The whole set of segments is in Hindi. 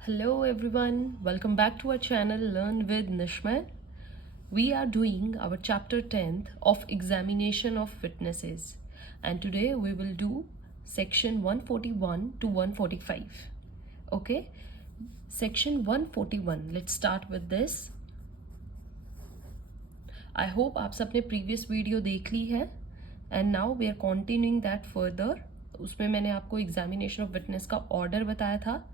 Hello everyone, welcome back to our channel Learn with Nishmat. We are doing our chapter 10th of examination of witnesses, and today we will do section 141 to 145. Okay, section 141, let's start with this. I hope आप सबने previous video देख ली है and now we are continuing that further. उसमें मैंने आपको examination of witness का order बताया था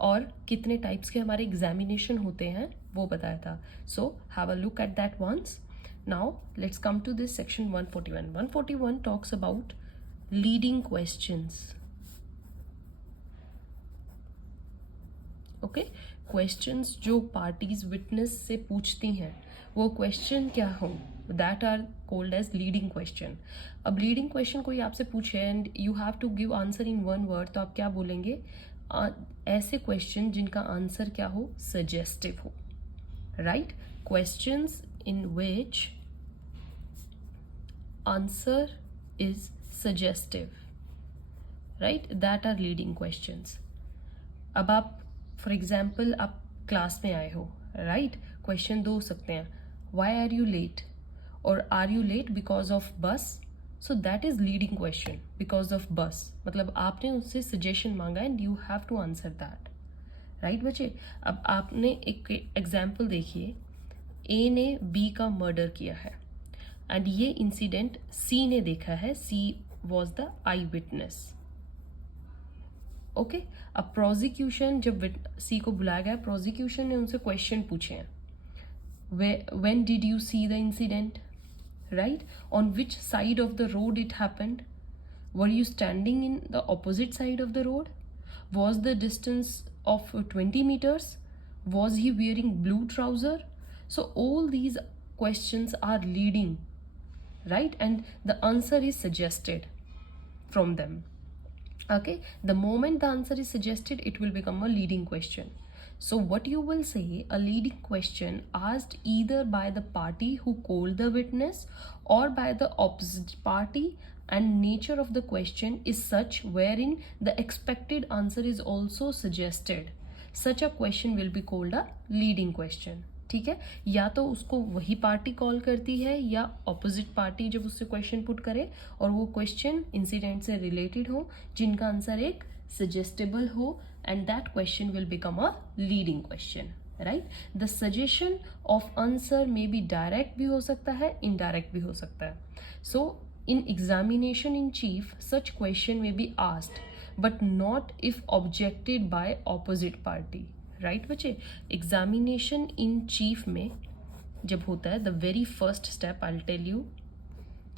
और कितने टाइप्स के हमारे एग्जामिनेशन होते हैं वो बताया था. So have a look at that once. Now let's come to this section 141. 141 talks about leading questions. Okay, questions जो पार्टीज विटनेस से पूछती हैं वो क्वेश्चन क्या हो, that are called as leading question. अब लीडिंग क्वेश्चन कोई आपसे पूछे and you have to give answer in one word, तो आप क्या बोलेंगे? ऐसे क्वेश्चन जिनका आंसर क्या हो, सजेस्टिव हो. Right, questions in which answer is suggestive, right, that are leading questions. अब आप फॉर एग्जाम्पल आप क्लास में आए हो, राइट, क्वेश्चन दो हो सकते हैं, why are you late or are you late because of bus. So that is leading question, because of bus मतलब आपने उससे सजेशन मांगा and you have to answer that. Right बच्चे, अब आपने एक एग्जाम्पल देखिए, ए ने बी का मर्डर किया है एंड ये इंसिडेंट सी ने देखा है, C was the eye witness. Okay, अब प्रोसिक्यूशन जब सी को बुलाया गया, प्रोसिक्यूशन ने उनसे क्वेश्चन पूछे हैं, when did you see the incident, right, on which side of the road it happened, were you standing in the opposite side of the road, was the distance of 20 meters, was he wearing blue trouser. So all these questions are leading, right, and the answer is suggested from them. Okay, the moment the answer is suggested, it will become a leading question. So what you will say, a leading question asked either by the party who called the witness or by the opposite party, and nature of the question is such wherein the expected answer is also suggested. Such a question will be called a leading question. ठीक है, या तो उसको वही पार्टी कॉल करती है या ऑपोजिट पार्टी जब उससे क्वेश्चन पुट करे और वो क्वेश्चन इंसिडेंट से रिलेटेड हो जिनका आंसर एक सजेस्टेबल हो, and that question will become a leading question, right. The suggestion of answer may be direct भी हो सकता है, indirect भी हो सकता है. So in examination in chief, such question may be asked but not if objected by opposite party. right बच्चे, examination in chief में जब होता है, the very first step I'll tell you,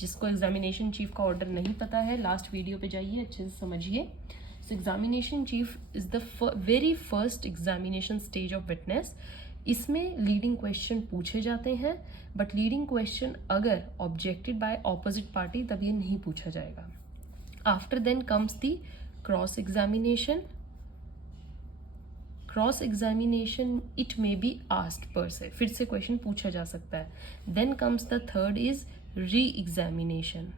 जिसको एग्जामिनेशन चीफ का ऑर्डर नहीं पता है लास्ट वीडियो पे जाइए, अच्छे से समझिए. So examination chief is the very first examination stage of witness. इसमें लीडिंग क्वेश्चन पूछे जाते हैं, बट लीडिंग क्वेश्चन अगर ऑब्जेक्टेड बाय ऑपोजिट पार्टी तब ये नहीं पूछा जाएगा. After then comes the cross examination. Cross examination it may be asked per se, फिर से क्वेश्चन पूछा जा सकता है. Then comes the third is re examination.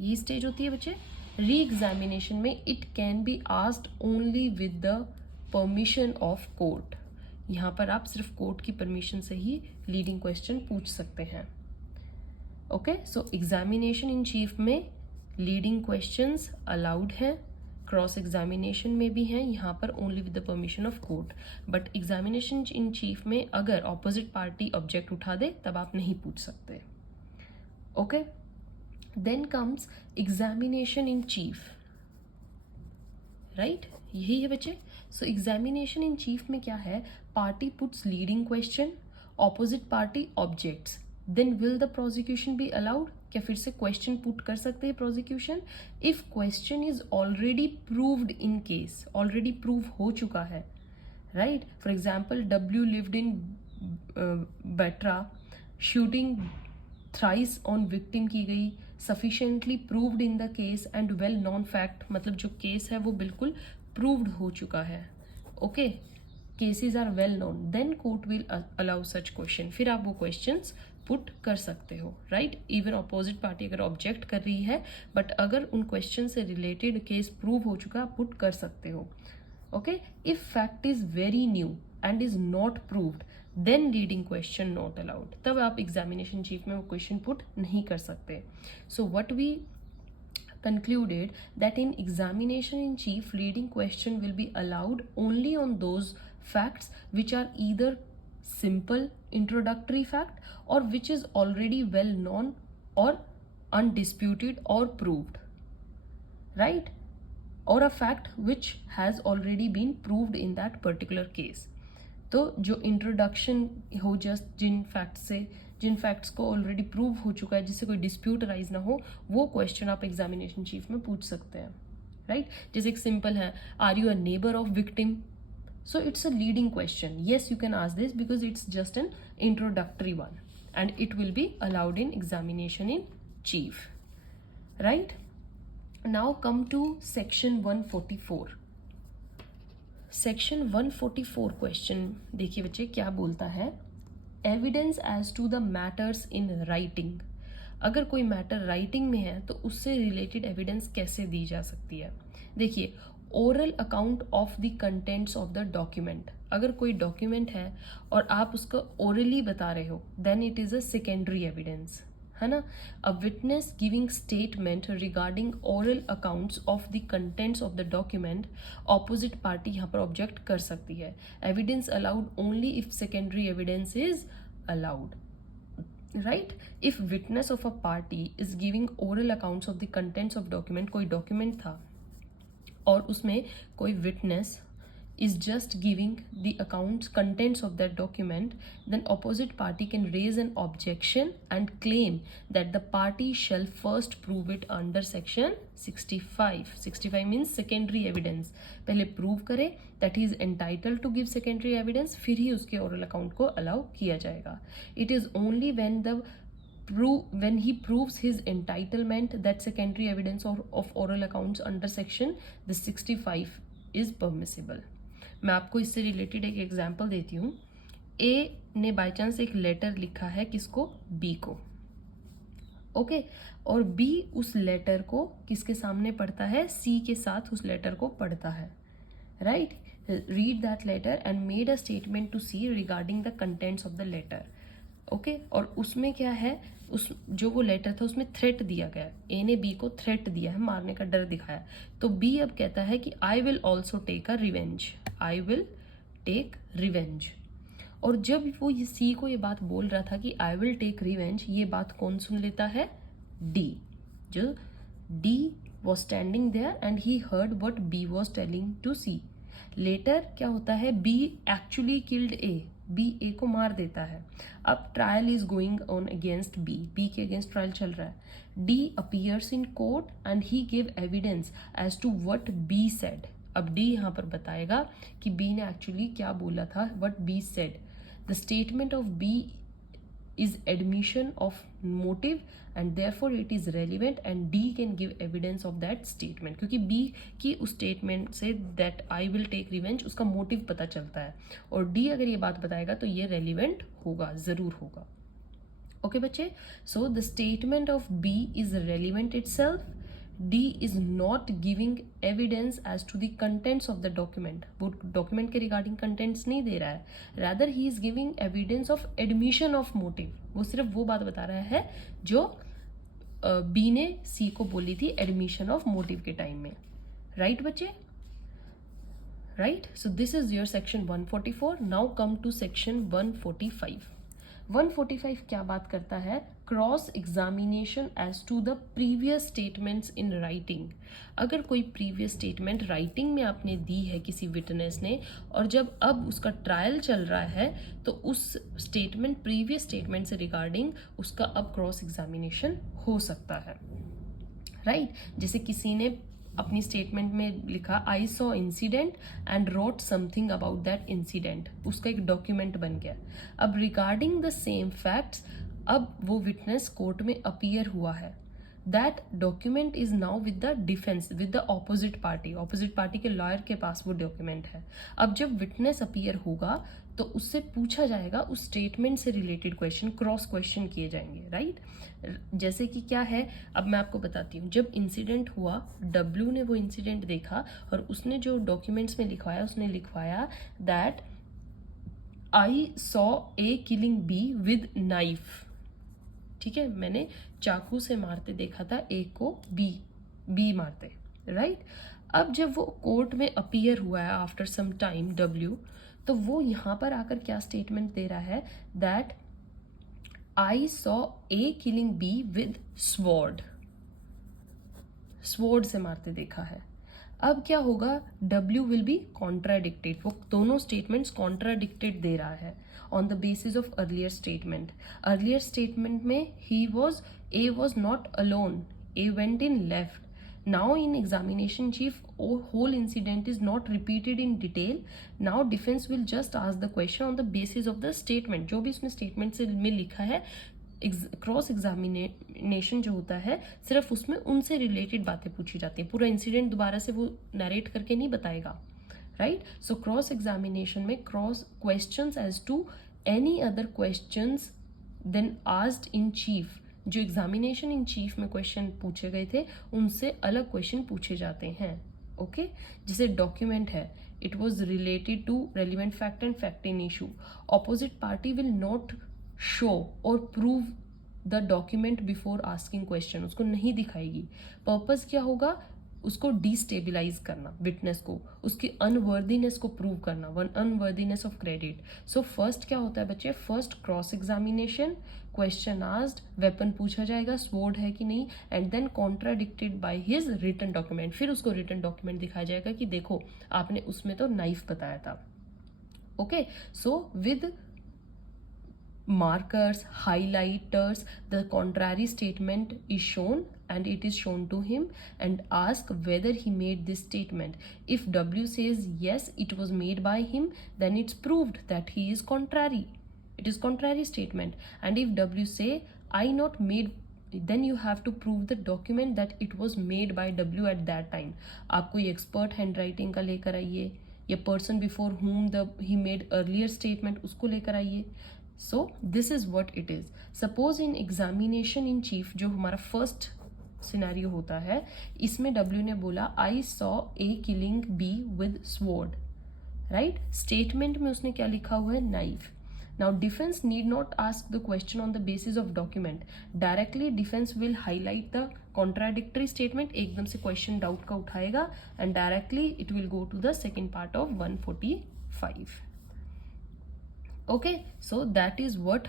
ये स्टेज होती है बच्चे. री एग्जामिनेशन में it can be asked only with the permission of court. यहाँ पर आप सिर्फ कोर्ट की परमिशन से ही लीडिंग क्वेश्चन पूछ सकते हैं. Okay, so examination in chief में लीडिंग क्वेश्चंस अलाउड हैं, क्रॉस एग्जामिनेशन में भी हैं, यहाँ पर only with the permission of court. But examination in chief में अगर ऑपोजिट पार्टी ऑब्जेक्ट उठा दे तब आप नहीं पूछ सकते. Okay, then comes examination in chief. Right, यही है बच्चे. सो एग्जामिनेशन इन चीफ में क्या है, party puts leading question, opposite party objects, then will the prosecution be allowed. क्या फिर से क्वेश्चन पुट कर सकते हैं prosecution? If question is already proved in case, already prove हो चुका है, right. For example, W lived in बेट्रा, शूटिंग थ्राइस ऑन विक्टिम की गई, sufficiently proved in the case and well known fact, मतलब जो केस है वो बिल्कुल प्रूव्ड हो चुका है. Okay, cases are well known, then court will allow such question. फिर आप वो क्वेश्चंस पुट कर सकते हो, राइट. इवन अपोजिट पार्टी अगर ऑब्जेक्ट कर रही है, बट अगर उन क्वेश्चन से रिलेटेड केस प्रूव हो चुका, पुट कर सकते हो. Okay, if fact is very new and is not proved, then leading question not allowed. तब आप एग्जामिनेशन चीफ में वो क्वेश्चन पुट नहीं कर सकते. So what we concluded that in examination in chief, leading question will be allowed only on those facts which are either simple introductory fact or which is already well known or undisputed or proved, right? Or a fact which has already been proved in that particular case. तो जो इंट्रोडक्शन हो, जस्ट जिन फैक्ट्स को ऑलरेडी प्रूव हो चुका है, जिससे कोई डिस्प्यूट राइज ना हो, वो क्वेश्चन आप एग्जामिनेशन चीफ में पूछ सकते हैं, राइट? जैसे एक सिंपल है, are you a neighbour of victim? So it's a leading question. Yes, you can ask this because it's just an introductory one and it will be allowed in examination in chief, right? Now come to section 144. Section 144 question देखिए बच्चे क्या बोलता है. Evidence as to the matters in writing. अगर कोई मैटर राइटिंग में है तो उससे रिलेटेड एविडेंस कैसे दी जा सकती है. देखिए, oral account of the contents of the document. अगर कोई डॉक्यूमेंट है और आप उसको ओरली बता रहे हो, then it is a secondary evidence, है ना. A witness giving statement regarding oral accounts of the contents of the document, opposite party यहाँ पर ऑब्जेक्ट कर सकती है. Evidence allowed only if secondary evidence is allowed, right? If witness of a party is giving oral accounts of the contents of document, कोई document था और उसमें कोई witness is just giving the accounts contents of that document, then opposite party can raise an objection and claim that the party shall first prove it under section 65. 65 means secondary evidence. पहले prove करे that he is entitled to give secondary evidence, फिर ही उसके oral account को allow किया जाएगा. It is only when he proves his entitlement that secondary evidence of oral accounts under section the 65 is permissible. मैं आपको इससे रिलेटेड एक एग्जाम्पल देती हूँ. ए ने बाय चांस एक लेटर लिखा है किसको, बी को, ओके, और बी उस लेटर को किसके सामने पढ़ता है, सी के साथ उस लेटर को पढ़ता है, right? Read that letter and made a statement to C regarding the contents of the letter, okay. और उसमें क्या है, उस जो वो लेटर था उसमें थ्रेट दिया गया. ए ने बी को थ्रेट दिया है, मारने का डर दिखाया. तो बी अब कहता है कि I will also take a revenge, I will take revenge. और जब वो ये सी को ये बात बोल रहा था कि आई विल टेक रिवेंज, ये बात कौन सुन लेता है, डी. जो D was standing there and he heard what B was telling to C. Later क्या होता है, B actually killed A, B A को मार देता है. अब trial is going on against B, B के अगेंस्ट ट्रायल चल रहा है. D appears in court and he give evidence as to what B said. अब डी यहाँ पर बताएगा कि बी ने एक्चुअली क्या बोला था, what B said. The statement of B is admission of motive and therefore it is relevant and D can give evidence of that statement, क्योंकि B की उस statement से that I will take revenge उसका motive पता चलता है, और D अगर ये बात बताएगा तो ये relevant होगा, ज़रूर होगा. ओके बच्चे, so the statement of B is relevant itself. D is not giving evidence as to the contents of the document. वो document के regarding contents नहीं दे रहा है. Rather he is giving evidence of admission of motive. वो सिर्फ वो बात बता रहा है जो B ने C को बोली थी admission of motive के टाइम में. Right बच्चे? Right? So this is your section 144. Now come to section 145. 145 क्या बात करता है, cross examination as to the previous statements in writing. अगर कोई प्रीवियस स्टेटमेंट राइटिंग में आपने दी है किसी विटनेस ने, और जब अब उसका ट्रायल चल रहा है तो उस स्टेटमेंट, प्रीवियस स्टेटमेंट से रिगार्डिंग उसका अब क्रॉस एग्जामिनेशन हो सकता है, राइट? जैसे किसी ने अपनी स्टेटमेंट में लिखा I saw incident and wrote something about that incident, उसका एक डॉक्यूमेंट बन गया. अब रिगार्डिंग द सेम फैक्ट्स अब वो विटनेस कोर्ट में अपीयर हुआ है, that document is now with the defence, with the opposite party के लॉयर के पास वो डॉक्यूमेंट है. अब जब विटनेस अपीयर होगा तो उससे पूछा जाएगा, उस स्टेटमेंट से रिलेटेड क्वेश्चन, क्रॉस क्वेश्चन किए जाएंगे, राइट. जैसे कि क्या है, अब मैं आपको बताती हूँ. जब इंसिडेंट हुआ, डब्ल्यू ने वो इंसिडेंट देखा और उसने जो डॉक्यूमेंट्स में लिखवाया, उसने लिखवाया that I saw a killing be with knife. ठीक है, मैंने चाकू से मारते देखा था ए को, बी मारते, राइट. अब जब वो कोर्ट में अपीयर हुआ है आफ्टर सम टाइम डब्ल्यू, तो वो यहाँ पर आकर क्या स्टेटमेंट दे रहा है that I saw a killing be with sword से मारते देखा है. अब क्या होगा, W विल बी कॉन्ट्राडिक्टेड. वो दोनों स्टेटमेंट्स कॉन्ट्राडिक्टेड दे रहा है on the basis of earlier statement में A was not alone, A went in left. Now in examination chief, whole incident is not repeated in detail. Now defense will just ask the question on the basis of the statement. जो भी उसने स्टेटमेंट से में लिखा है, क्रॉस एग्जामिनेशन जो होता है सिर्फ उसमें उनसे रिलेटेड बातें पूछी जाती हैं. पूरा इंसिडेंट दोबारा से वो नरेट करके नहीं बताएगा, राइट. सो क्रॉस एग्जामिनेशन में cross questions as to any other questions than asked in chief. जो एग्जामिनेशन इन चीफ में क्वेश्चन पूछे गए थे उनसे अलग क्वेश्चन पूछे जाते हैं. ओके, जैसे डॉक्यूमेंट है, it was related to relevant fact and fact in issue. Opposite party will not show or prove the document before asking question. उसको नहीं दिखाएगी. पर्पस क्या होगा, उसको डिस्टेबिलाइज करना, विटनेस को, उसकी अनवर्दीनेस को प्रूव करना, unworthiness of credit. So first क्या होता है बच्चे, first cross examination, question asked, weapon पूछा जाएगा, स्वॉर्ड है कि नहीं, and then contradicted by his written document. फिर उसको रिटन डॉक्यूमेंट दिखाया जाएगा कि देखो आपने उसमें तो नाइफ बताया था. Okay, so with markers, highlighters, the contrary statement is shown and it is shown to him and ask whether he made this statement. If W says yes, it was made by him, then it's proved that he is contrary. It is contrary statement. And if W say I not made, then you have to prove the document that it was made by W at that time. आप कोई expert handwriting का लेकर आइए, या person before whom he made earlier statement उसको लेकर आइए. So this is what it is. Suppose in examination in chief, जो हमारा first scenario होता है, इसमें W ने बोला I saw A killing B with sword, right? Statement में उसने क्या लिखा हुआ है, knife. Now defense need not ask the question on the basis of document. Directly defense will highlight the contradictory statement. एकदम से question doubt का उठाएगा and directly it will go to the second part of 145. Okay, so that is what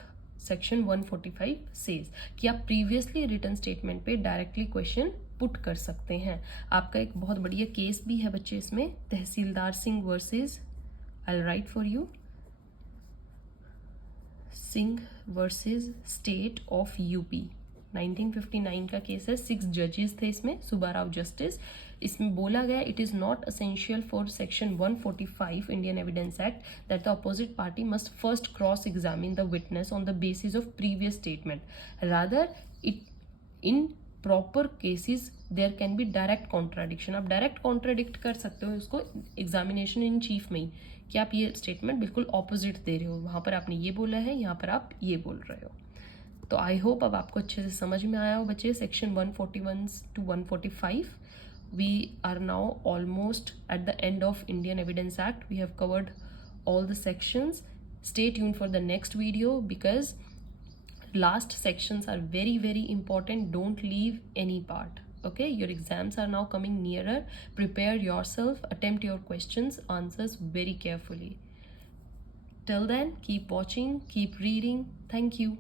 section 145 says कि आप प्रीवियसली रिटन स्टेटमेंट पे डायरेक्टली क्वेश्चन पुट कर सकते हैं. आपका एक बहुत बढ़िया केस भी है बच्चे इसमें, Tahsildar Singh versus, I write for you, Singh versus state of UP. 1959 का केस है. 6 जजेस थे इसमें, सुब्बाराव जस्टिस. इसमें बोला गया it is not essential for section 145 Indian evidence act that the opposite party must first cross examine the witness on the basis of previous statement. Rather it in proper cases there can be direct contradiction. आप डायरेक्ट कॉन्ट्राडिक्ट कर सकते हो इसको एग्जामिनेशन इन चीफ में ही, कि आप ये स्टेटमेंट बिल्कुल ऑपोजिट दे रहे हो, वहां पर आपने ये बोला है, यहाँ पर आप ये बोल रहे हो. तो आई होप अब आपको अच्छे से समझ में आया हो बच्चे section 141 to 145. We are now almost at the end of Indian Evidence Act. We have covered all the sections. Stay tuned for the next video because last sections are very, very important. Don't leave any part. Okay, your exams are now coming nearer. Prepare yourself, attempt your questions, answers very carefully. Till then, keep watching, keep reading. Thank you.